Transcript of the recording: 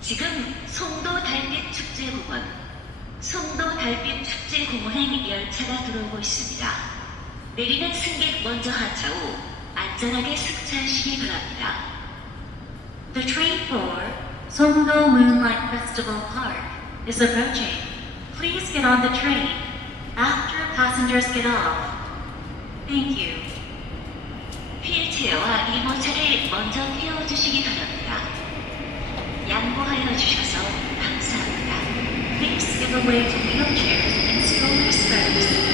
지금 송도 달빛 축제 공원, 송도 달빛 축제 공원행 열차가 들어오고 있습니다. 내리는 승객 먼저 하차 후 안전하게 승차하시기 바랍니다. The train for Songdo Moonlight Festival Park is approaching. Please get on the train after passengers get off. Thank you. 휠체어와 이모차를 먼저 태워주시기 바랍니다. 양보하여 주셔서 감사합니다. Give away to wheelchairs and strollers first.